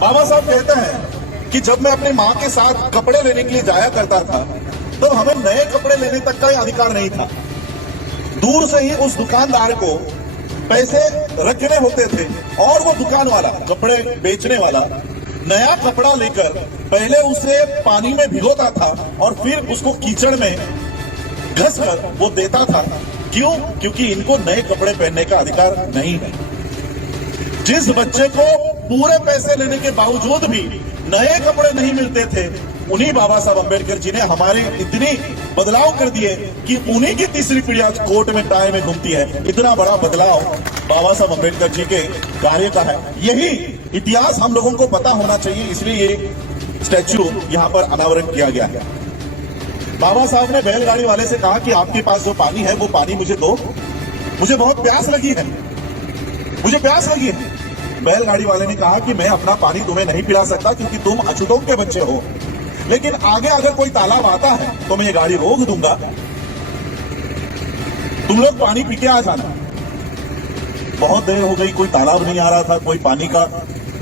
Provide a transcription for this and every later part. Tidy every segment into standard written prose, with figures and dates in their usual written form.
बाबा साहब कहते हैं कि जब मैं अपनी माँ के साथ कपड़े लेने के लिए जाया करता था तो हमें नए कपड़े लेने तक का अधिकार नहीं था। दूर से ही उस दुकानदार को पैसे रखने होते थे और वो दुकान वाला, कपड़े बेचने वाला, नया कपड़ा लेकर पहले उसे पानी में भिगोता था और फिर उसको कीचड़ में घस कर वो देता था। क्यों? क्योंकि इनको नए कपड़े पहनने का अधिकार नहीं है। जिस बच्चे को पूरे पैसे लेने के बावजूद भी नए कपड़े नहीं मिलते थे, उन्हीं बाबा साहब अम्बेडकर जी ने हमारे इतनी बदलाव कर दिए कि उन्हीं की तीसरी पीढ़ी आज कोर्ट में टाई में घूमती है। इतना बड़ा बदलाव बाबा साहब अम्बेडकर जी के कार्य का है। यही इतिहास हम लोगों को पता होना चाहिए, इसलिए ये स्टैच्यू यहाँ पर अनावरण किया गया है। बाबा साहब ने बैलगाड़ी वाले से कहा कि आपके पास जो पानी है वो पानी मुझे दो, मुझे बहुत प्यास लगी है, मुझे प्यास लगी है। बैलगाड़ी वाले ने कहा कि मैं अपना पानी तुम्हें नहीं पिला सकता क्योंकि तुम अछूतों के बच्चे हो, लेकिन आगे अगर कोई तालाब आता है तो मैं ये गाड़ी रोक दूंगा, तुम लोग पानी पी के आ जाना। बहुत देर हो गई, कोई तालाब नहीं आ रहा था, कोई पानी का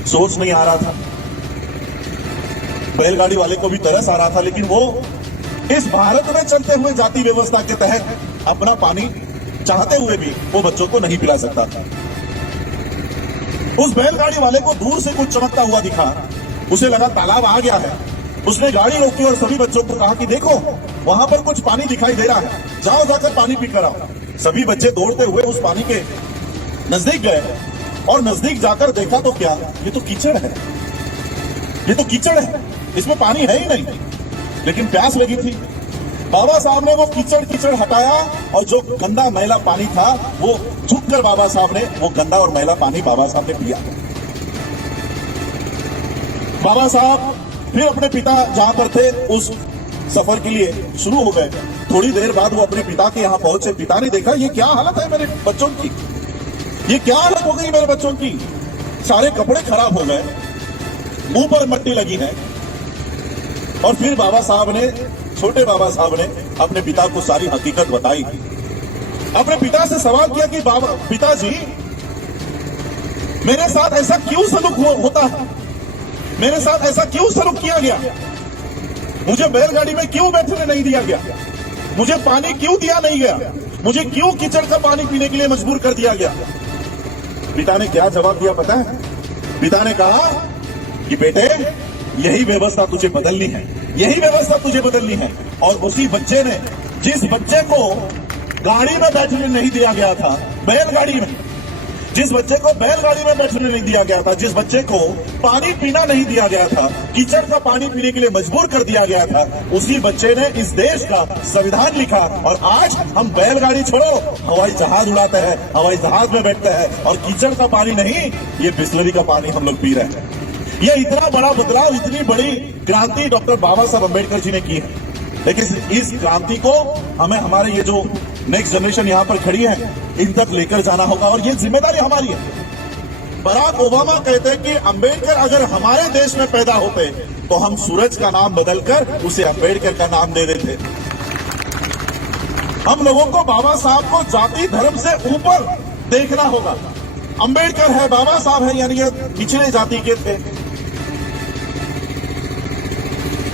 सोर्स नहीं आ रहा था। बैलगाड़ी वाले को भी तरस आ रहा था, लेकिन वो इस भारत में चलते हुए जाति व्यवस्था के तहत अपना पानी चाहते हुए भी वो बच्चों को नहीं पिला सकता था। उस बैलगाड़ी वाले को दूर से कुछ चमकता हुआ दिखा, उसे लगा तालाब आ गया है। उसने गाड़ी रोकी और सभी बच्चों को कहा कि देखो वहां पर कुछ पानी दिखाई दे रहा है, जाओ जाकर पानी पीकर आओ। सभी बच्चे दौड़ते हुए उस पानी के नजदीक गए और नजदीक जाकर देखा तो क्या, ये तो कीचड़ है, ये तो कीचड़ है, इसमें पानी है ही नहीं, लेकिन प्यास लगी थी। बाबा साहब ने वो कीचड़ हटाया और जो गंदा मैला पानी था वो झुककर बाबा साहब ने वो गंदा और मैला पानी बाबा साहब ने पिया। बाबा साहब फिर अपने पिता जहां पर थे उस सफर के लिए शुरू हो गए। थोड़ी देर बाद वो अपने पिता के यहां पहुंचे। पिता ने देखा ये क्या हालत है मेरे बच्चों की, ये क्या हालत हो गई मेरे बच्चों की, सारे कपड़े खराब हो गए, मुंह पर मट्टी लगी है। और फिर बाबा साहब ने, छोटे बाबा साहब ने अपने पिता को सारी हकीकत बताई। अपने पिता से सवाल किया कि बाबा, पिताजी मेरे साथ ऐसा क्यों सलूक होता है, मेरे साथ ऐसा क्यों सलूक किया गया, मुझे बैलगाड़ी में क्यों बैठने नहीं दिया गया, मुझे पानी क्यों दिया नहीं गया, मुझे क्यों कीचड़ का पानी पीने के लिए मजबूर कर दिया गया। पिता ने क्या जवाब दिया पता है? पिता ने कहा कि बेटे यही व्यवस्था तुझे बदलनी है, यही व्यवस्था तुझे बदलनी है। और उसी बच्चे ने, जिस बच्चे को गाड़ी में बैठने नहीं दिया गया था, बैलगाड़ी में, जिस बच्चे को बैलगाड़ी में बैठने नहीं दिया गया था, जिस बच्चे को पानी पीना नहीं दिया गया था, कीचड़ का पानी पीने के लिए मजबूर कर दिया गया था, उसी बच्चे ने इस देश का संविधान लिखा। और आज हम बैलगाड़ी छोड़ो हवाई जहाज उड़ाते हैं, हवाई जहाज में बैठते हैं और कीचड़ का पानी नहीं, ये बिस्लरी का पानी हम लोग पी रहे हैं। ये इतना बड़ा बदलाव, इतनी बड़ी क्रांति डॉक्टर बाबा साहब अम्बेडकर जी ने की है। लेकिन इस क्रांति को हमें, हमारे ये जो नेक्स्ट जनरेशन यहाँ पर खड़ी है, इन तक लेकर जाना होगा और ये जिम्मेदारी हमारी है। बराक ओबामा कहते हैं कि अम्बेडकर अगर हमारे देश में पैदा होते तो हम सूरज का नाम बदलकर उसे अम्बेडकर का नाम दे देते। हम लोगों को बाबा साहब को जाति धर्म से ऊपर देखना होगा। अम्बेडकर है, बाबा साहब है, यानी ये पिछड़े जाति के थे।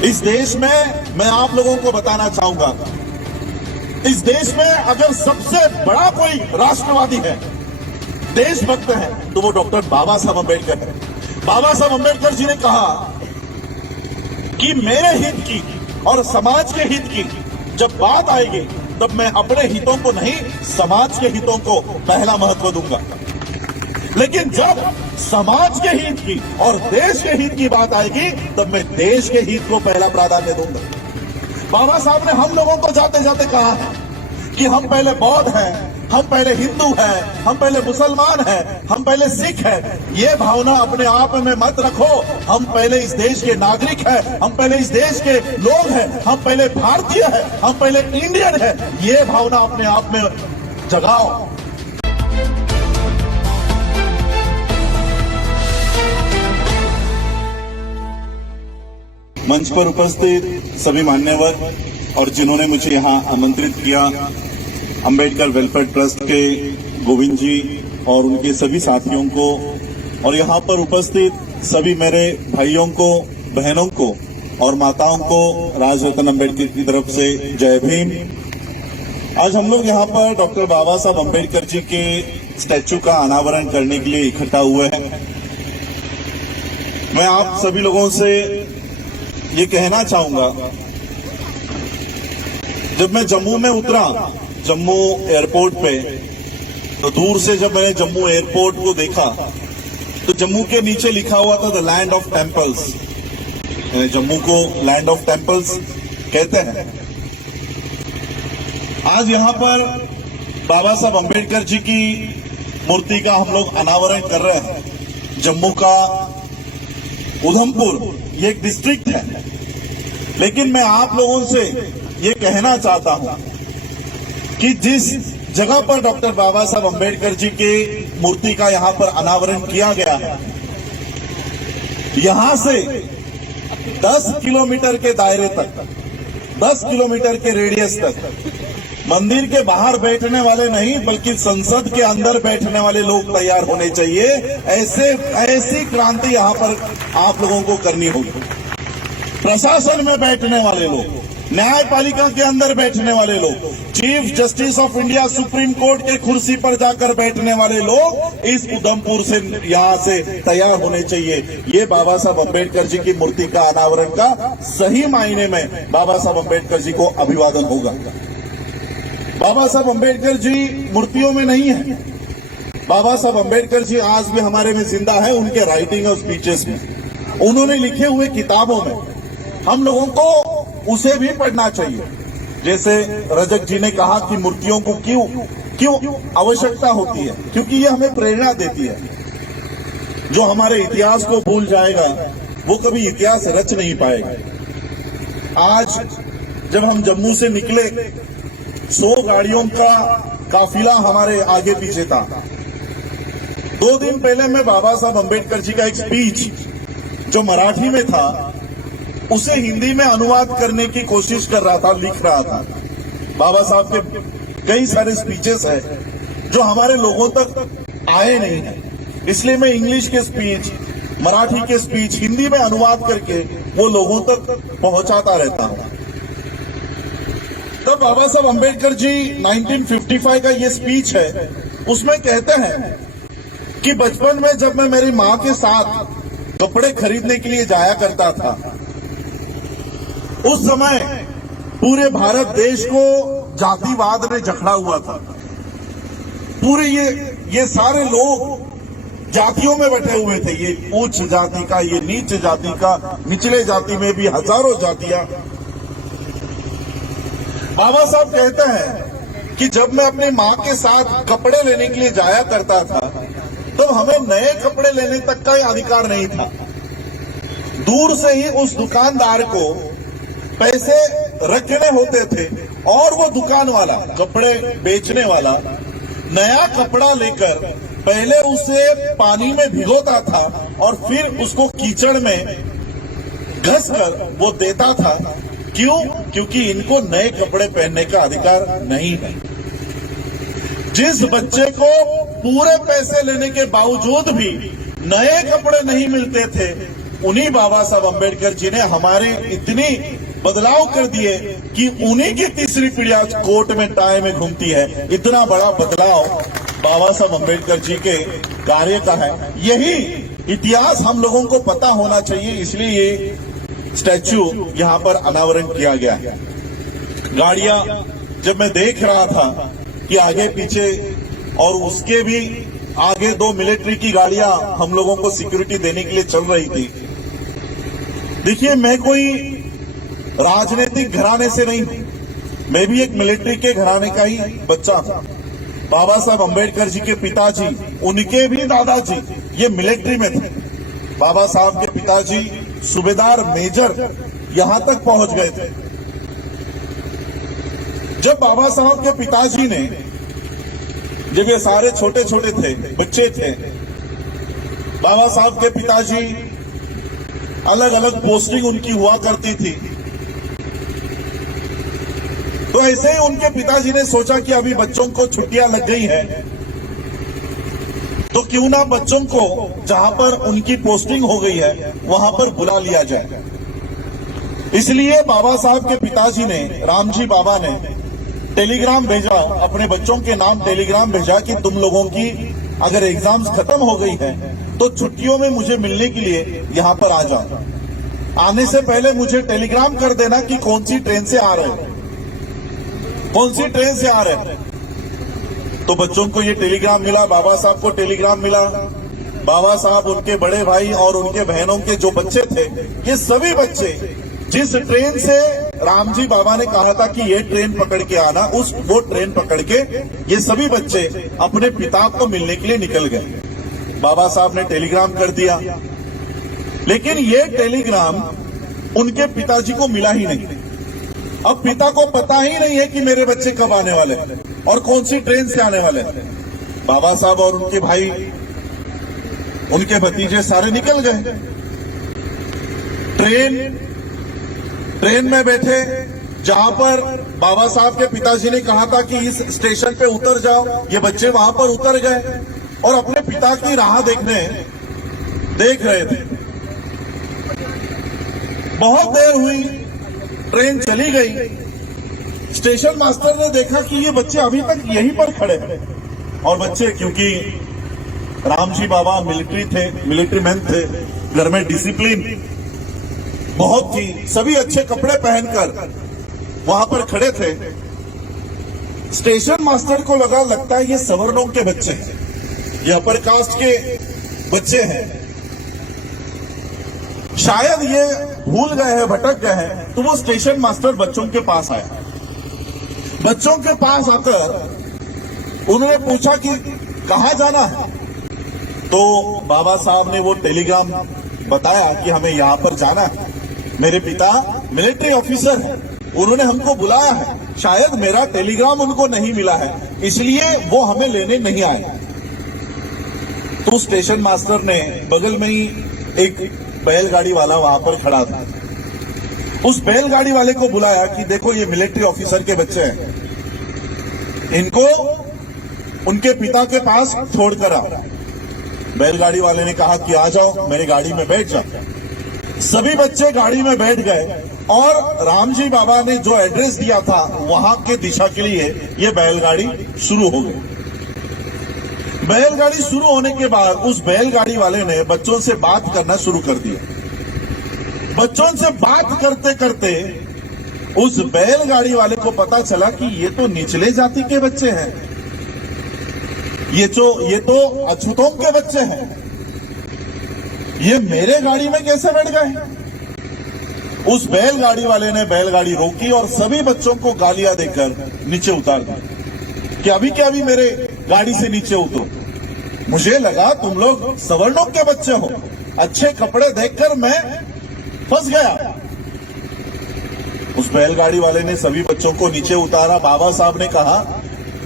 इस देश में मैं आप लोगों को बताना चाहूंगा, इस देश में अगर सबसे बड़ा कोई राष्ट्रवादी है, देशभक्त है, तो वो डॉक्टर बाबा साहब अम्बेडकर है। बाबा साहब अम्बेडकर जी ने कहा कि मेरे हित की और समाज के हित की जब बात आएगी तब मैं अपने हितों को नहीं, समाज के हितों को पहला महत्व दूंगा। लेकिन जब समाज के हित की और देश के हित की बात आएगी तब मैं देश के हित को पहला प्राधान्य दूंगा। बाबा साहब ने हम लोगों को जाते जाते कहा है कि हम पहले बौद्ध हैं, हम पहले हिंदू हैं, हम पहले मुसलमान हैं, हम पहले सिख हैं। ये भावना अपने आप में मत रखो। हम पहले इस देश के नागरिक हैं, हम पहले इस देश के लोग हैं, हम पहले भारतीय हैं, हम पहले इंडियन हैं। ये भावना अपने आप में जगाओ। मंच पर उपस्थित सभी मान्यवर और जिन्होंने मुझे यहाँ आमंत्रित किया, अंबेडकर वेलफेयर ट्रस्ट के गोविंद जी और उनके सभी साथियों को, और यहाँ पर उपस्थित सभी मेरे भाइयों को, बहनों को और माताओं को राजरत्न अम्बेडकर की तरफ से जय भीम। आज हम लोग यहाँ पर डॉक्टर बाबा साहब अम्बेडकर जी के स्टैचू का अनावरण करने के लिए इकट्ठा हुए हैं। मैं आप सभी लोगों से ये कहना चाहूंगा, जब मैं जम्मू में उतरा, जम्मू एयरपोर्ट पे, तो दूर से जब मैंने जम्मू एयरपोर्ट को देखा तो जम्मू के नीचे लिखा हुआ था the land of temples. Jammu को लैंड ऑफ टेम्पल्स कहते हैं। आज यहाँ पर बाबा साहब अम्बेडकर जी की मूर्ति का हम लोग अनावरण कर रहे हैं। जम्मू का उधमपुर ये एक डिस्ट्रिक्ट है, लेकिन मैं आप लोगों से ये कहना चाहता हूं कि जिस जगह पर डॉक्टर बाबा साहब अम्बेडकर जी की मूर्ति का यहाँ पर अनावरण किया गया है, यहां से 10 किलोमीटर के दायरे तक, 10 किलोमीटर के रेडियस तक मंदिर के बाहर बैठने वाले नहीं बल्कि संसद के अंदर बैठने वाले लोग तैयार होने चाहिए। ऐसी क्रांति यहाँ पर आप लोगों को करनी होगी। प्रशासन में बैठने वाले लोग, न्यायपालिका के अंदर बैठने वाले लोग, chief justice of India supreme court के कुर्सी पर जाकर बैठने वाले लोग इस उधमपुर से, यहाँ से तैयार होने चाहिए। ये बाबा साहब अम्बेडकर जी की मूर्ति का अनावरण का सही मायने में बाबा साहब अम्बेडकर जी को अभिवादन होगा। बाबा साहब अम्बेडकर जी मूर्तियों में नहीं है। बाबा साहब अम्बेडकर जी आज भी हमारे में जिंदा है, उनके राइटिंग और स्पीचेस में, उन्होंने लिखे हुए किताबों में। हम लोगों को उसे भी पढ़ना चाहिए। जैसे रजक जी ने कहा कि मूर्तियों को क्यों आवश्यकता होती है, क्योंकि ये हमें प्रेरणा देती है। जो हमारे इतिहास को भूल जाएगा वो कभी इतिहास रच नहीं पाएगा। आज जब हम जम्मू से निकले, 100 गाड़ियों का काफिला हमारे आगे पीछे था। 2 दिन पहले मैं बाबा साहब अम्बेडकर जी का एक स्पीच जो मराठी में था उसे हिंदी में अनुवाद करने की कोशिश कर रहा था, लिख रहा था। बाबा साहब के कई सारे स्पीचेस हैं जो हमारे लोगों तक आए नहीं है, इसलिए मैं इंग्लिश के स्पीच, मराठी के स्पीच हिंदी में अनुवाद करके वो लोगों तक पहुंचाता रहता हूं। तब बाबा साहब अम्बेडकर जी 1955 का ये स्पीच है, उसमें कहते हैं कि बचपन में जब मैं मेरी मां के साथ कपड़े खरीदने के लिए जाया करता था, उस समय पूरे भारत देश को जातिवाद ने जकड़ा हुआ था। पूरे ये सारे लोग जातियों में बैठे हुए थे। ये उच्च जाति का, ये नीच जाति का, निचले जाति में भी हजारों जातियां। बाबा साहब कहते हैं कि जब मैं अपनी मां के साथ कपड़े लेने के लिए जाया करता था तो हमें नए कपड़े लेने तक का अधिकार नहीं था। दूर से ही उस दुकानदार को पैसे रखने होते थे और वो दुकान वाला, कपड़े बेचने वाला, नया कपड़ा लेकर पहले उसे पानी में भिगोता था और फिर उसको कीचड़ में घसकर वो देता था। क्यों? क्योंकि इनको नए कपड़े पहनने का अधिकार नहीं है। जिस बच्चे को पूरे पैसे लेने के बावजूद भी नए कपड़े नहीं मिलते थे, उन्हीं बाबा साहब अम्बेडकर जी ने हमारे इतनी बदलाव कर दिए कि उन्हीं की तीसरी पीढ़ी आज कोर्ट में टाई में घूमती है। इतना बड़ा बदलाव बाबा साहब अम्बेडकर जी के कार्य का है। यही इतिहास हम लोगों को पता होना चाहिए, इसलिए ये स्टैच्यू यहाँ पर अनावरण किया गया है। गाड़ियां जब मैं देख रहा था कि आगे पीछे और उसके भी आगे 2 मिलिट्री की गाड़ियां हम लोगों को सिक्योरिटी देने के लिए चल रही थी। देखिए, मैं कोई राजनीतिक घराने से नहीं, मैं भी एक मिलिट्री के घराने का ही बच्चा था। बाबा साहब अम्बेडकर जी के पिताजी, उनके भी दादाजी ये मिलिट्री में थे। बाबा साहब के पिताजी सूबेदार मेजर यहां तक पहुंच गए थे। जब बाबा साहब के पिताजी ने, जब ये सारे छोटे छोटे थे, बच्चे थे, बाबा साहब के पिताजी अलग अलग पोस्टिंग उनकी हुआ करती थी, तो ऐसे ही उनके पिताजी ने सोचा कि अभी बच्चों को छुट्टियां लग गई हैं तो क्यों ना बच्चों को जहां पर उनकी पोस्टिंग हो गई है वहां पर बुला लिया जाए। इसलिए बाबा साहब के पिताजी ने, रामजी बाबा ने टेलीग्राम भेजा, अपने बच्चों के नाम टेलीग्राम भेजा कि तुम लोगों की अगर एग्जाम्स खत्म हो गई है तो छुट्टियों में मुझे मिलने के लिए यहां पर आ जाओ। आने से पहले मुझे टेलीग्राम कर देना कि कौन सी ट्रेन से आ रहे हो, कौन सी ट्रेन से आ रहे हो। तो बच्चों को ये टेलीग्राम मिला, बाबा साहब को टेलीग्राम मिला। बाबा साहब, उनके बड़े भाई और उनके बहनों के जो बच्चे थे, ये सभी बच्चे जिस ट्रेन से रामजी बाबा ने कहा था कि ये ट्रेन पकड़ के आना, वो ट्रेन पकड़ के ये सभी बच्चे अपने पिता को मिलने के लिए निकल गए। बाबा साहब ने टेलीग्राम कर दिया, लेकिन ये टेलीग्राम उनके पिताजी को मिला ही नहीं। अब पिता को पता ही नहीं है कि मेरे बच्चे कब आने वाले हैं और कौन सी ट्रेन से आने वाले हैं। बाबा साहब और उनके भाई, उनके भतीजे सारे निकल गए। ट्रेन में बैठे, जहां पर बाबा साहब के पिताजी ने कहा था कि इस स्टेशन पे उतर जाओ, ये बच्चे वहां पर उतर गए और अपने पिता की राह देख रहे थे। बहुत देर हुई, ट्रेन चली गई। स्टेशन मास्टर ने देखा कि ये बच्चे अभी तक यहीं पर खड़े हैं और बच्चे, क्योंकि रामजी बाबा मिलिट्री थे, मिलिट्री मैन थे, घर में डिसिप्लिन बहुत थी, सभी अच्छे कपड़े पहनकर वहां पर खड़े थे। स्टेशन मास्टर को लगता है ये सवर्णों के बच्चे हैं, ये अपर कास्ट के बच्चे हैं, शायद ये भूल गए हैं, भटक गए हैं। तो वो स्टेशन मास्टर बच्चों के पास आया। बच्चों के पास आकर उन्होंने पूछा कि कहां जाना है। तो बाबा साहब ने वो टेलीग्राम बताया कि हमें यहां पर जाना है, मेरे पिता मिलिट्री ऑफिसर हैं, उन्होंने हमको बुलाया है, शायद मेरा टेलीग्राम उनको नहीं मिला है, इसलिए वो हमें लेने नहीं आए। तो स्टेशन मास्टर ने, बगल में ही एक बैलगाड़ी वाला वहां पर खड़ा था, उस बैलगाड़ी वाले को बुलाया कि देखो ये मिलिट्री ऑफिसर के बच्चे हैं, इनको उनके पिता के पास छोड़कर आओ। बैलगाड़ी वाले ने कहा कि आ जाओ, मेरी गाड़ी में बैठ जाओ। सभी बच्चे गाड़ी में बैठ गए और रामजी बाबा ने जो एड्रेस दिया था वहां के दिशा के लिए ये बैलगाड़ी शुरू हो गई। बैलगाड़ी शुरू होने के बाद उस बैलगाड़ी वाले ने बच्चों से बात करना शुरू कर दिया। बच्चों से बात करते करते उस बैलगाड़ी वाले को पता चला कि ये तो निचले जाति के बच्चे हैं, ये तो अछूतों के बच्चे हैं, ये मेरे गाड़ी में कैसे बैठ गए। उस बैलगाड़ी वाले ने बैलगाड़ी रोकी और सभी बच्चों को गालियां देकर नीचे उतार दी कि अभी क्या, अभी मेरे गाड़ी से नीचे उतरो। मुझे लगा तुम लोग सवर्णों के बच्चे हो, अच्छे कपड़े देखकर मैं फंस गया। उस बैलगाड़ी वाले ने सभी बच्चों को नीचे उतारा। बाबा साहब ने कहा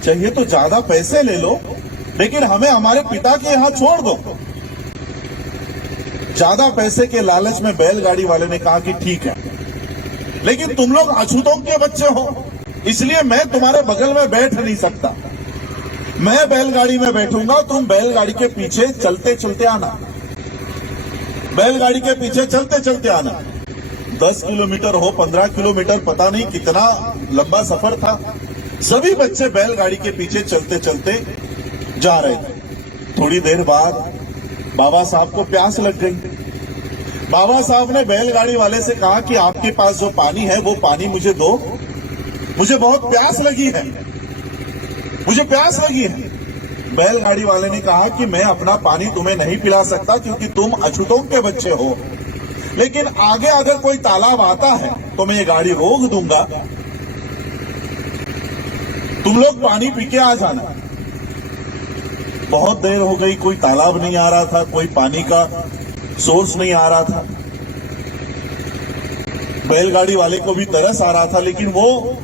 चाहिए तो ज्यादा पैसे ले लो, लेकिन हमें हमारे पिता के यहां छोड़ दो। ज्यादा पैसे के लालच में बैलगाड़ी वाले ने कहा कि ठीक है, लेकिन तुम लोग अछूतों के बच्चे हो, इसलिए मैं तुम्हारे बगल में बैठ नहीं सकता। मैं बैलगाड़ी में बैठूंगा, तुम बैलगाड़ी के पीछे चलते चलते आना, बैलगाड़ी के पीछे चलते चलते आना। 10 किलोमीटर हो, 15 किलोमीटर, पता नहीं कितना लंबा सफर था। सभी बच्चे बैलगाड़ी के पीछे चलते चलते जा रहे थे। थोड़ी देर बाद बाबा साहब को प्यास लग गई। बाबा साहब ने बैलगाड़ी वाले से कहा कि आपके पास जो पानी है वो पानी मुझे दो, मुझे बहुत प्यास लगी है, मुझे प्यास लगी है। बैलगाड़ी वाले ने कहा कि मैं अपना पानी तुम्हें नहीं पिला सकता क्योंकि तुम अछूतों के बच्चे हो, लेकिन आगे अगर कोई तालाब आता है तो मैं ये गाड़ी रोक दूंगा, तुम लोग पानी पी के आ जाना। बहुत देर हो गई, कोई तालाब नहीं आ रहा था, कोई पानी का सोर्स नहीं आ रहा था। बैलगाड़ी वाले को भी तरस आ रहा था, लेकिन वो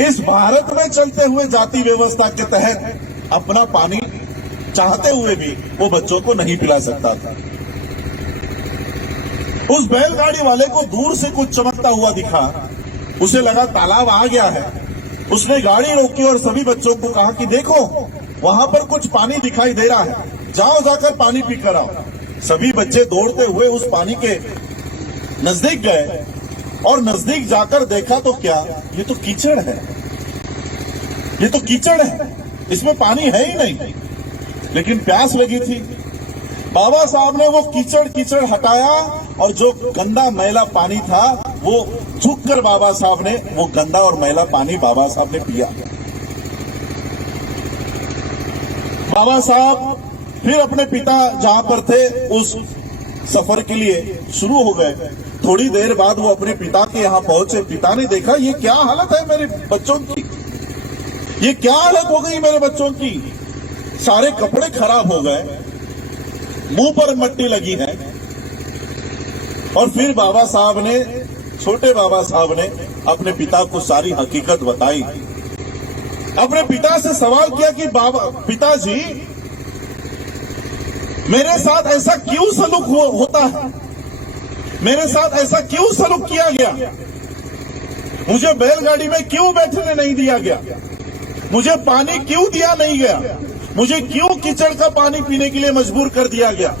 इस भारत में चलते हुए जाति व्यवस्था के तहत अपना पानी चाहते हुए भी वो बच्चों को नहीं पिला सकता था। उस बैलगाड़ी वाले को दूर से कुछ चमकता हुआ दिखा, उसे लगा तालाब आ गया है। उसने गाड़ी रोकी और सभी बच्चों को कहा कि देखो वहां पर कुछ पानी दिखाई दे रहा है, जाओ जाकर पानी पीकर आओ। सभी बच्चे दौड़ते हुए उस पानी के नजदीक गए और नजदीक जाकर देखा तो क्या, ये तो कीचड़ है, ये तो कीचड़ है, इसमें पानी है ही नहीं। लेकिन प्यास लगी थी। बाबा साहब ने वो कीचड़ हटाया और जो गंदा मैला पानी था वो झुककर बाबा साहब ने वो गंदा और मैला पानी बाबा साहब ने पिया। बाबा साहब फिर अपने पिता जहां पर थे उस सफर के लिए शुरू हो गए। थोड़ी देर बाद वो अपने पिता के यहां पहुंचे। पिता ने देखा ये क्या हालत है मेरे बच्चों की, ये क्या हालत हो गई मेरे बच्चों की, सारे कपड़े खराब हो गए, मुंह पर मट्टी लगी है। और फिर बाबा साहब ने, छोटे बाबा साहब ने अपने पिता को सारी हकीकत बताई। अपने पिता से सवाल किया कि पिताजी मेरे साथ ऐसा क्यों सलूक होता है, मेरे साथ ऐसा क्यों सलूक किया गया, मुझे बैलगाड़ी में क्यों बैठने नहीं दिया गया, मुझे पानी क्यों दिया नहीं गया, मुझे क्यों कीचड़ का पानी पीने के लिए मजबूर कर दिया गया।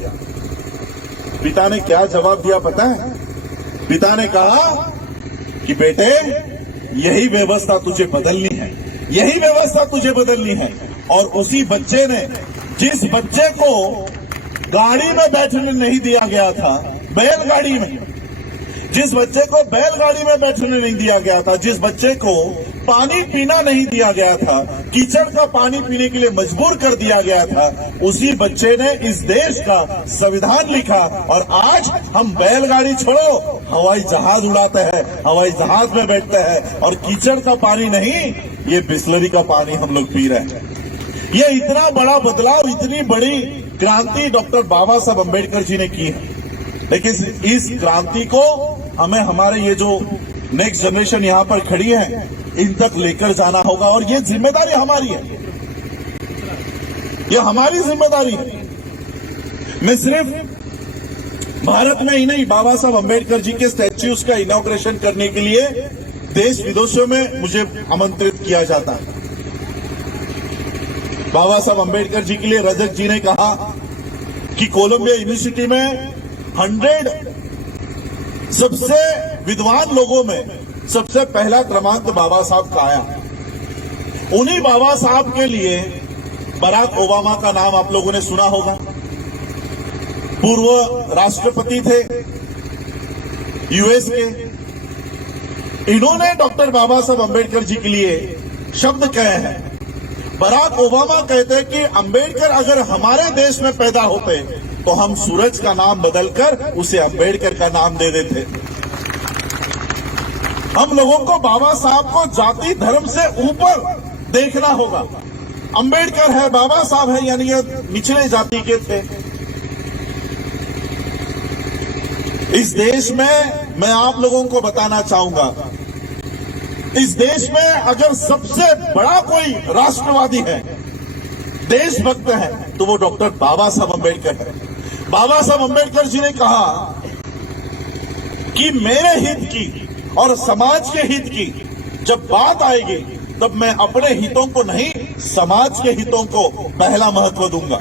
पिता ने क्या जवाब दिया पता है? पिता ने कहा कि बेटे यही व्यवस्था तुझे बदलनी है, यही व्यवस्था तुझे बदलनी है। और उसी बच्चे ने, जिस बच्चे को गाड़ी में बैठने नहीं दिया गया था, बैलगाड़ी में, जिस बच्चे को बैलगाड़ी में बैठने नहीं दिया गया था, जिस बच्चे को पानी पीना नहीं दिया गया था, कीचड़ का पानी पीने के लिए मजबूर कर दिया गया था, उसी बच्चे ने इस देश का संविधान लिखा। और आज हम बैलगाड़ी छोड़ो हवाई जहाज उड़ाते हैं, हवाई जहाज में बैठते हैं और कीचड़ का पानी नहीं, ये बिस्लरी का पानी हम लोग पी रहे हैं। ये इतना बड़ा बदलाव, इतनी बड़ी क्रांति डॉक्टर बाबा साहब अम्बेडकर जी ने की है। लेकिन इस क्रांति को हमें हमारे ये जो नेक्स्ट जनरेशन यहाँ पर खड़ी है इन तक लेकर जाना होगा। और ये जिम्मेदारी हमारी है, ये हमारी जिम्मेदारी है। मैं सिर्फ भारत में ही नहीं, बाबा साहब अम्बेडकर जी के स्टैच्यूज का इनॉग्रेशन करने के लिए देश विदेशों में मुझे आमंत्रित किया जाता है। बाबा साहब अम्बेडकर जी के लिए रजक जी ने कहा कि कोलंबिया यूनिवर्सिटी में 100 सबसे विद्वान लोगों में सबसे पहला क्रमांक बाबा साहब का आया। उन्हीं बाबा साहब के लिए बराक ओबामा का नाम आप लोगों ने सुना होगा, पूर्व राष्ट्रपति थे यूएस के। इन्होंने डॉक्टर बाबा साहब अम्बेडकर जी के लिए शब्द कहे हैं। बराक ओबामा कहते हैं कि अम्बेडकर अगर हमारे देश में पैदा होते तो हम सूरज का नाम बदलकर उसे अम्बेडकर का नाम दे देते। हम लोगों को बाबा साहब को जाति धर्म से ऊपर देखना होगा। अम्बेडकर है, बाबा साहब है, यानी ये निचले जाति के थे। इस देश में मैं आप लोगों को बताना चाहूंगा, इस देश में अगर सबसे बड़ा कोई राष्ट्रवादी है, देशभक्त है, तो वो डॉक्टर बाबा साहब अम्बेडकर है। बाबा साहब अम्बेडकर जी ने कहा कि मेरे हित की और समाज के हित की जब बात आएगी तब मैं अपने हितों को नहीं, समाज के हितों को पहला महत्व दूंगा।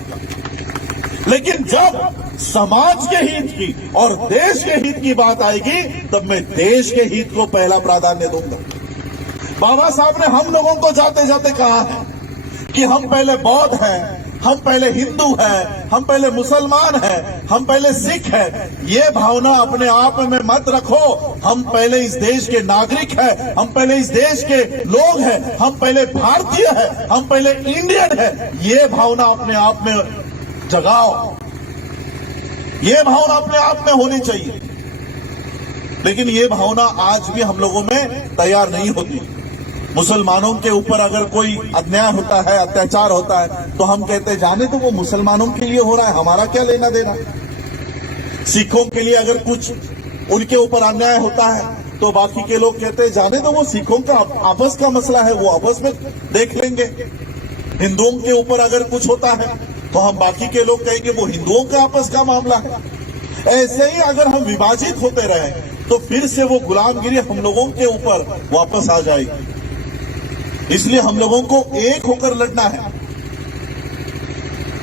लेकिन जब समाज के हित की और देश के हित की बात आएगी तब मैं देश के हित को पहला प्राधान्य दूंगा। बाबा साहब ने हम लोगों को जाते जाते कहा है कि हम पहले बौद्ध हैं, हम पहले हिंदू हैं, हम पहले मुसलमान हैं, हम पहले सिख हैं। ये भावना अपने आप में मत रखो। हम पहले इस देश के नागरिक हैं, हम पहले इस देश के लोग हैं, हम पहले भारतीय हैं, हम पहले इंडियन हैं। ये भावना अपने आप में जगाओ, ये भावना अपने आप में होनी चाहिए। लेकिन ये भावना आज भी हम लोगों में तैयार नहीं होती। मुसलमानों के ऊपर अगर कोई अन्याय होता है, अत्याचार होता है, तो हम कहते हैं जाने तो वो मुसलमानों के लिए हो रहा है, हमारा क्या लेना देना। सिखों के लिए अगर कुछ उनके ऊपर अन्याय होता है तो बाकी के लोग कहते हैं जाने तो वो सिखों का आपस का मसला है, वो आपस में देख लेंगे। हिंदुओं के ऊपर अगर कुछ होता है तो हम बाकी के लोग कहेंगे वो हिंदुओं का आपस का मामला है। ऐसे ही अगर हम विभाजित होते रहे तो फिर से वो गुलामगिरी हम लोगों के ऊपर वापस आ जाएगी। इसलिए हम लोगों को एक होकर लड़ना है।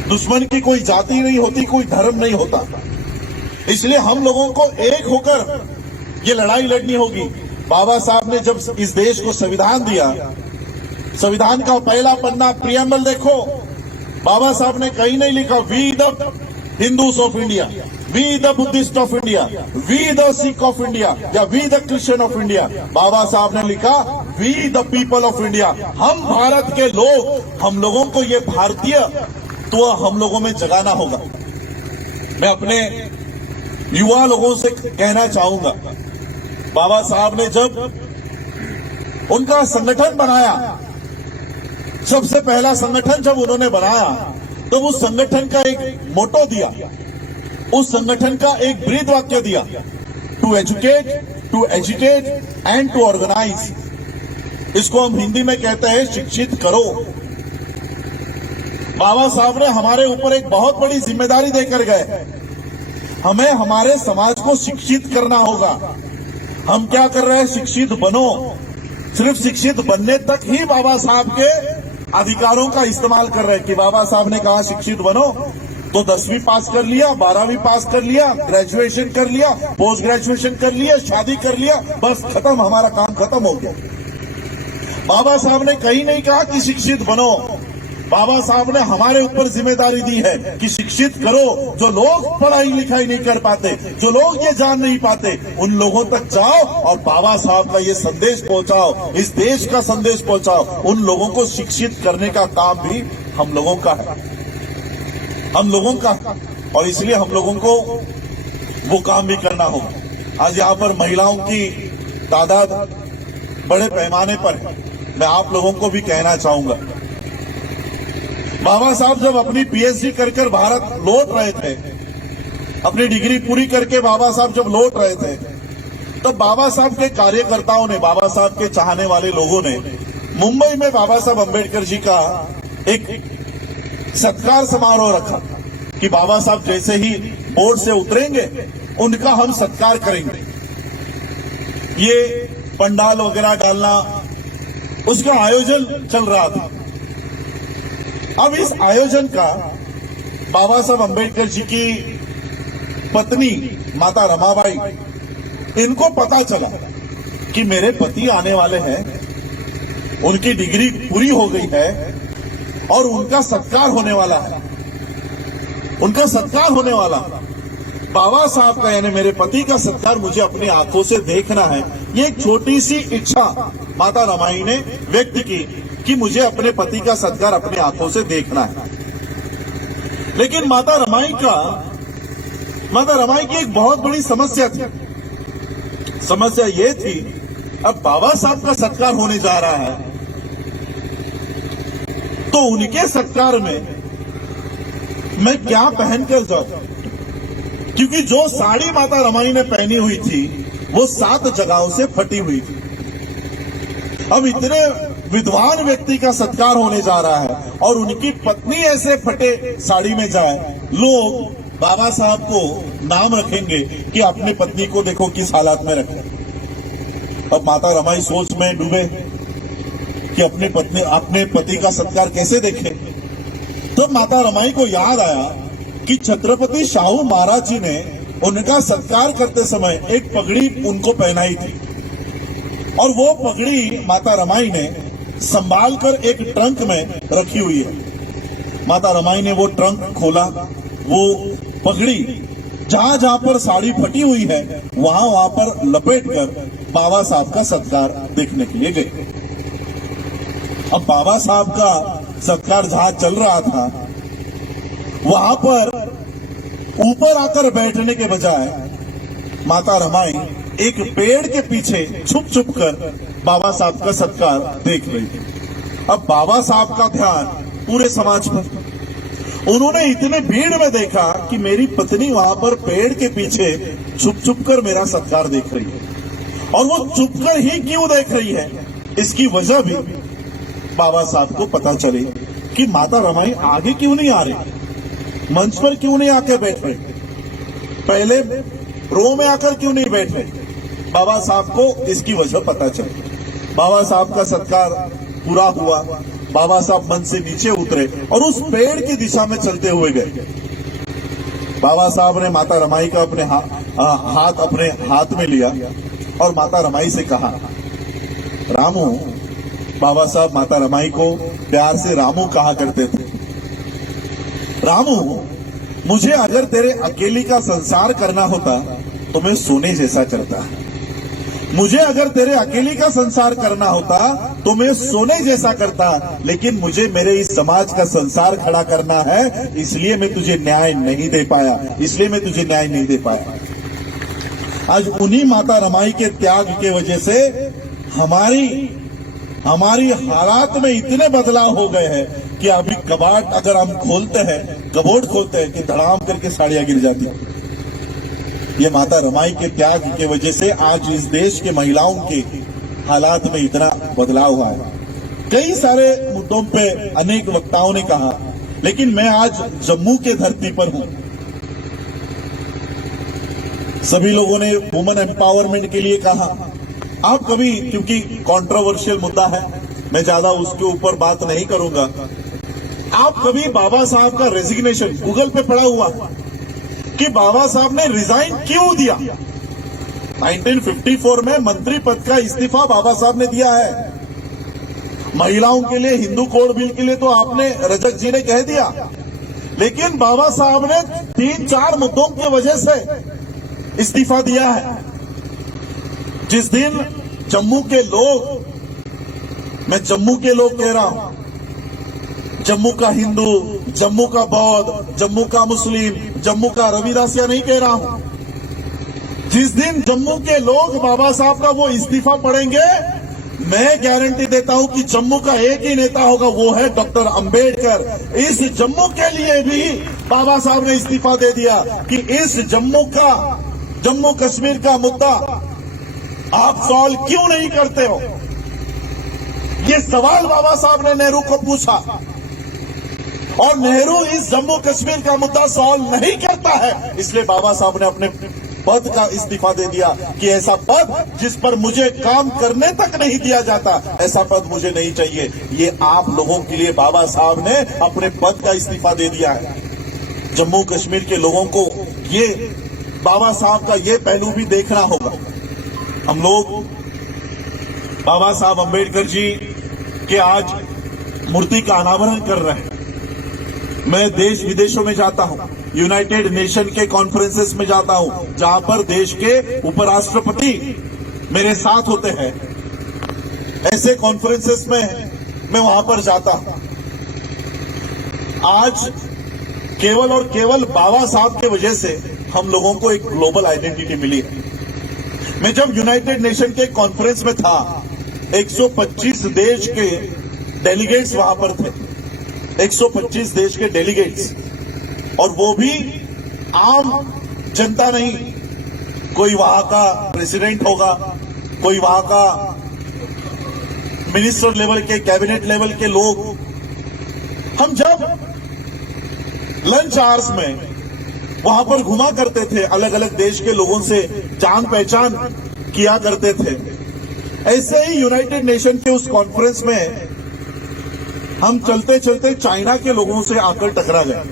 दुश्मन की कोई जाति नहीं होती, कोई धर्म नहीं होता। इसलिए हम लोगों को एक होकर ये लड़ाई लड़नी होगी। बाबा साहब ने जब इस देश को संविधान दिया, संविधान का पहला पन्ना प्रियम्बल देखो, बाबा साहब ने कहीं नहीं लिखा we the Hindus of India, we the Buddhist of India, we the Sikh of India या we the Christian of India. Baba Saheb ने लिखा we the people of India, हम भारत के लोग। हम लोगों को ये भारतीय तो हम लोगों में जगाना होगा। मैं अपने युवा लोगों से कहना चाहूंगा, बाबा साहब ने जब उनका संगठन बनाया, सबसे पहला संगठन जब उन्होंने बनाया तो उस संगठन का एक मोटो दिया, उस संगठन का एक ब्रीद वाक्य दिया, to educate, to educate and to organise. इसको हम हिंदी में कहते हैं शिक्षित करो। बाबा साहब ने हमारे ऊपर एक बहुत बड़ी जिम्मेदारी देकर गए। हमें हमारे समाज को शिक्षित करना होगा। हम क्या कर रहे हैं? शिक्षित बनो। सिर्फ शिक्षित बनने तक ही बाबा साहब के अधिकारों का इस्तेमाल कर रहे हैं कि बाबा साहब ने कहा शिक्षित बनो, तो 10वीं पास कर लिया, 12वीं पास कर लिया, ग्रेजुएशन कर लिया, पोस्ट ग्रेजुएशन कर लिया, शादी कर लिया, बस खत्म, हमारा काम खत्म हो गया। बाबा साहब ने कहीं नहीं कहा कि शिक्षित बनो। बाबा साहब ने हमारे ऊपर जिम्मेदारी दी है कि शिक्षित करो। जो लोग पढ़ाई लिखाई नहीं कर पाते, जो लोग ये जान नहीं पाते, उन लोगों तक जाओ और बाबा साहब का ये संदेश पहुंचाओ, इस देश का संदेश पहुंचाओ। उन लोगों को शिक्षित करने का काम भी हम लोगों का है, हम लोगों का। और इसलिए हम लोगों को वो काम भी करना होगा। आज यहाँ पर महिलाओं की तादाद बड़े पैमाने पर है। मैं आप लोगों को भी कहना चाहूंगा, बाबा साहब जब अपनी पीएचडी कर भारत लौट रहे थे, अपनी डिग्री पूरी करके बाबा साहब जब लौट रहे थे, तो बाबा साहब के कार्यकर्ताओं ने, बाबा साहब के चाहने वाले लोगों ने मुंबई में बाबा साहब अम्बेडकर जी का एक सत्कार समारोह रखा कि बाबा साहब जैसे ही बोर्ड से उतरेंगे उनका हम सत्कार करेंगे। ये पंडाल वगैरह डालना, उसका आयोजन चल रहा था। अब इस आयोजन का बाबा साहब अम्बेडकर जी की पत्नी माता रमाबाई, इनको पता चला कि मेरे पति आने वाले हैं, उनकी डिग्री पूरी हो गई है और उनका सत्कार होने वाला है, उनका सत्कार होने वाला। बाबा साहब का यानी मेरे पति का सत्कार मुझे अपनी आंखों से देखना है। ये एक छोटी सी इच्छा माता रमाई ने व्यक्त की कि मुझे अपने पति का सत्कार अपनी आंखों से देखना है। लेकिन माता रमाई की एक बहुत बड़ी समस्या थी। समस्या ये थी, अब बाबा साहब का सत्कार होने जा रहा है, तो उनके सत्कार में मैं क्या पहनकर जाऊं? क्योंकि जो साड़ी माता रमाई ने पहनी हुई थी वो 7 जगहों से फटी हुई थी। अब इतने विद्वान व्यक्ति का सत्कार होने जा रहा है और उनकी पत्नी ऐसे फटे साड़ी में जाए, लोग बाबा साहब को नाम रखेंगे कि अपनी पत्नी को देखो किस हालात में रखे। अब माता रमाई सोच में डूबे कि अपने पति का सत्कार कैसे देखें। तो माता रमाई को याद आया कि छत्रपति शाहू महाराज जी ने उनका सत्कार करते समय एक पगड़ी उनको पहनाई थी और वो पगड़ी माता रमाई ने संभाल कर एक ट्रंक में रखी हुई है। माता रमाई ने वो ट्रंक खोला, वो पगड़ी जहां जहां पर साड़ी फटी हुई है वहां पर लपेट कर बाबा साहब का सत्कार देखने के लिए गए। अब बाबा साहब का सत्कार जहां चल रहा था, वहां पर ऊपर आकर बैठने के बजाय माता रमाई एक पेड़ के पीछे छुप छुप कर बाबा साहब का सत्कार देख रही थी। अब बाबा साहब का ध्यान पूरे समाज पर, उन्होंने इतने भीड़ में देखा कि मेरी पत्नी वहां पर पेड़ के पीछे छुप छुप कर मेरा सत्कार देख रही है। और वो छुप कर ही क्यों देख रही है, इसकी वजह भी बाबा साहब को पता चली कि माता रमाई आगे क्यों नहीं आ रही, मंच पर क्यों नहीं आकर बैठ रहे, पहले रो में आकर क्यों नहीं बैठ रहे। बाबा साहब को इसकी वजह पता चली। बाबा साहब का सत्कार पूरा हुआ, बाबा साहब मंच से नीचे उतरे और उस पेड़ की दिशा में चलते हुए गए। बाबा साहब ने माता रमाई का अपने हाथ अपने हाथ में लिया और माता रमाई से कहा, रामू। बाबा साहब माता रमाई को प्यार से रामू कहा करते थे। रामू, मुझे अगर तेरे अकेली का संसार करना होता तो मैं सोने जैसा करता। मुझे अगर तेरे अकेली का संसार करना होता तो मैं सोने जैसा करता, लेकिन मुझे मेरे इस समाज का संसार खड़ा करना है, इसलिए मैं तुझे न्याय नहीं दे पाया। आज उन्हीं माता रमाई के त्याग के वजह से हमारी हालात में इतने बदलाव हो गए हैं कि अभी कबाट अगर हम कबोर्ड खोलते हैं कि धड़ाम करके साड़ियां गिर जाती है। ये माता रमाई के त्याग के वजह से आज इस देश के महिलाओं के हालात में इतना बदलाव हुआ है। कई सारे मुद्दों पे अनेक वक्ताओं ने कहा, लेकिन मैं आज जम्मू के धरती पर हूं। सभी लोगों ने वुमेन एम्पावरमेंट के लिए कहा। आप कभी, क्योंकि कंट्रोवर्शियल मुद्दा है, मैं ज्यादा उसके ऊपर बात नहीं करूंगा। आप कभी बाबा साहब का रेजिग्नेशन गूगल पे पढ़ा हुआ कि बाबा साहब ने रिजाइन क्यों दिया? 1954 में मंत्री पद का इस्तीफा बाबा साहब ने दिया है। महिलाओं के लिए, हिंदू कोड बिल के लिए तो आपने, रजक जी ने कह दिया, लेकिन बाबा साहब ने 3-4 मुद्दों की वजह से इस्तीफा दिया है। जिस दिन जम्मू के लोग, मैं जम्मू के लोग कह रहा हूं, जम्मू का हिंदू, जम्मू का बौद्ध, जम्मू का मुस्लिम, जम्मू का रविदासिया नहीं कह रहा हूं। जिस दिन जम्मू के लोग बाबा साहब का वो इस्तीफा पढ़ेंगे, मैं गारंटी देता हूं कि जम्मू का एक ही नेता होगा, वो है डॉक्टर अंबेडकर। इस जम्मू के लिए भी बाबा साहब ने इस्तीफा दे दिया कि इस जम्मू कश्मीर का मुद्दा आप सॉल्व क्यों नहीं करते हो? ये सवाल बाबा साहब ने नेहरू को पूछा और नेहरू इस जम्मू कश्मीर का मुद्दा सॉल्व नहीं करता है, इसलिए बाबा साहब ने अपने पद का इस्तीफा दे दिया कि ऐसा पद जिस पर मुझे काम करने तक नहीं दिया जाता, ऐसा पद मुझे नहीं चाहिए। ये आप लोगों के लिए बाबा साहब ने अपने पद का इस्तीफा दे दिया है। जम्मू कश्मीर के लोगों को ये बाबा साहब का ये पहलू भी देखना होगा। हम लोग बाबा साहब अंबेडकर जी के आज मूर्ति का अनावरण कर रहे हैं। मैं देश विदेशों में जाता हूं, यूनाइटेड नेशन के कॉन्फ्रेंसेस में जाता हूं, जहां पर देश के उपराष्ट्रपति मेरे साथ होते हैं। ऐसे कॉन्फ्रेंसेस में मैं वहां पर जाता हूं। आज केवल और केवल बाबा साहब की वजह से हम लोगों को एक ग्लोबल आइडेंटिटी मिली है। मैं जब यूनाइटेड नेशन के कॉन्फ्रेंस में था, 125 देश के डेलीगेट्स वहां पर थे, 125 देश के डेलीगेट्स, और वो भी आम जनता नहीं। कोई वहां का प्रेसिडेंट होगा, कोई वहां का मिनिस्टर लेवल के, कैबिनेट लेवल के लोग। हम जब लंच आवर्स में वहां पर घुमा करते थे, अलग अलग देश के लोगों से जान पहचान किया करते थे। ऐसे ही यूनाइटेड नेशन के उस कॉन्फ्रेंस में हम चलते चलते चाइना के लोगों से आकर टकरा गए।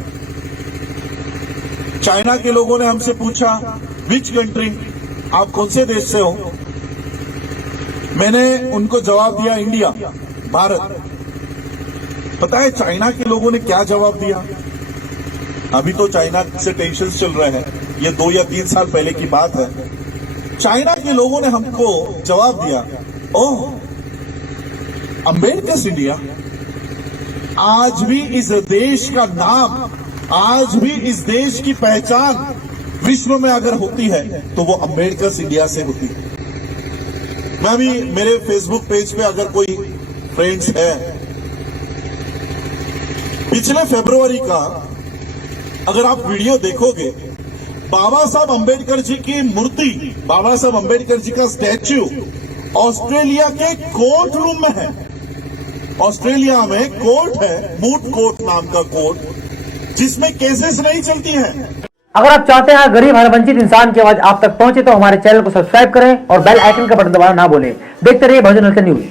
चाइना के लोगों ने हमसे पूछा, विच कंट्री, आप कौन से देश से हो? मैंने उनको जवाब दिया, इंडिया, भारत। पता है चाइना के लोगों ने क्या जवाब दिया? अभी तो चाइना से टेंशन चल रहे हैं, ये 2 या 3 साल पहले की बात है। चाइना के लोगों ने हमको जवाब दिया, ओह, अंबेडकर इंडिया। आज भी इस देश का नाम, आज भी इस देश की पहचान विश्व में अगर होती है तो वो अंबेडकर इंडिया से होती है। मैं भी, मेरे फेसबुक पेज पे अगर कोई फ्रेंड्स है, पिछले फरवरी का अगर आप वीडियो देखोगे, बाबा साहब अंबेडकर जी की मूर्ति, बाबा साहब अंबेडकर जी का स्टैच्यू ऑस्ट्रेलिया के कोर्ट रूम में है। ऑस्ट्रेलिया में कोर्ट है, मूट कोर्ट नाम का कोर्ट, जिसमें केसेस नहीं चलती हैं। अगर आप चाहते हैं गरीब हर वंचित इंसान की आवाज आप तक पहुंचे तो हमारे चैनल को सब्सक्राइब करें और बेल आइकन का बटन दबाना ना भूलें। देखते रहिए बहुजन न्यूज।